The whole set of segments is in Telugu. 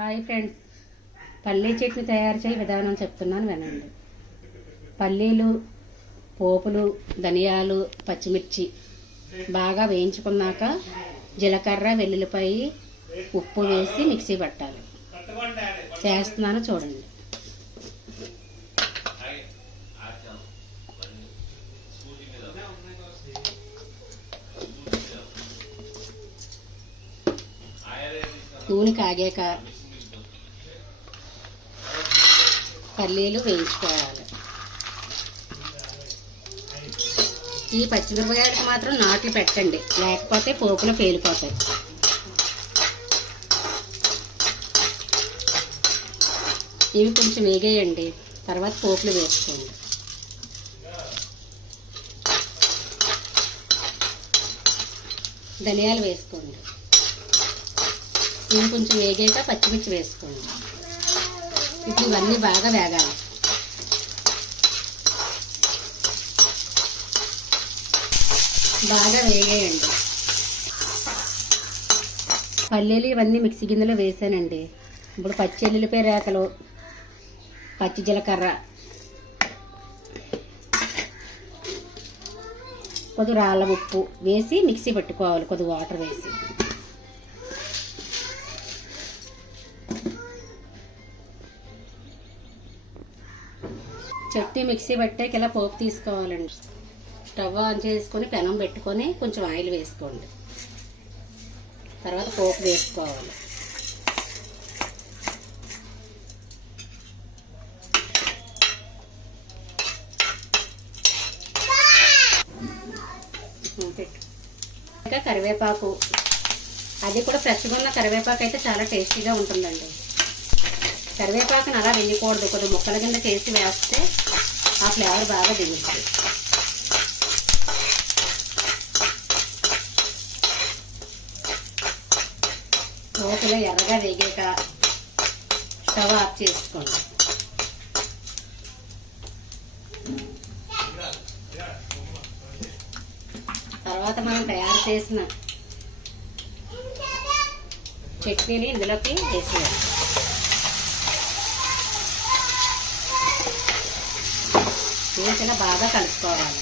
హాయ్ ఫ్రెండ్స్, పల్లీ చట్నీ తయారు చేయ విధానం చెప్తున్నాను వినండి. పల్లీలు, పోపులు, ధనియాలు, పచ్చిమిర్చి బాగా వేయించుకున్నాక జీలకర్ర, వెల్లుల్లిపాయి, ఉప్పు వేసి మిక్సీ పట్టాలి. చేస్తున్నాను చూడండి. నూనె కాగాక పల్లీలు వేయించుకోవాలి. ఈ పచ్చిమిరపకాయలకు మాత్రం నాట్లు పెట్టండి, లేకపోతే పోపులో పేలిపోతాయి. ఇవి కొంచెం వేగేయండి, తర్వాత పోపులు వేసుకోండి. ధనియాలు వేసుకోండి. ఇవి కొంచెం వేగాక పచ్చిమిర్చి వేసుకోండి. ఇప్పుడు ఇవన్నీ బాగా వేగాలి. బాగా వేగేయండి. పల్లీలు ఇవన్నీ మిక్సీ గిన్నెలో వేసానండి. ఇప్పుడు పచ్చి ఎల్లుల్లిపాయ రేకలు, పచ్చి జీలకర్ర, కొద్ది రాళ్ళ ఉప్పు వేసి మిక్సీ పెట్టుకోవాలి. కొద్ది వాటర్ వేసి చట్నీ మిక్సీ పట్టాక ఇలా పోపు తీసుకోవాలండి. స్టవ్ ఆన్ చేసుకొని పెనం పెట్టుకొని కొంచెం ఆయిల్ వేసుకోండి. తర్వాత పోపు వేసుకోవాలి. ఇంకా కరివేపాకు, అది కూడా ఫ్రెష్గా ఉన్న కరివేపాకు అయితే చాలా టేస్టీగా ఉంటుందండి. కరివేపాకుని అలా వెళ్ళకూడదు, కొద్ది ముక్కల కింద చేసి వేస్తే ఆ ఫ్లేవర్ బాగా దిగుతుంది. పోపులో ఎర్రగా వేగాక స్టవ్ ఆఫ్ చేసుకోండి. తర్వాత మనం తయారు చేసిన చట్నీని ఇందులోకి వేసేయాలి. ఇలా బాగా కలుపుకోవాలి.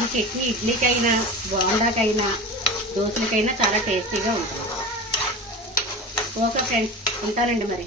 ఈ చట్నీ ఇడ్లీకైనా, బోండాకైనా, దోశలకైనా చాలా టేస్టీగా ఉంటుంది. ఓకే ఫ్రెండ్స్, ఉంటానండి మరి.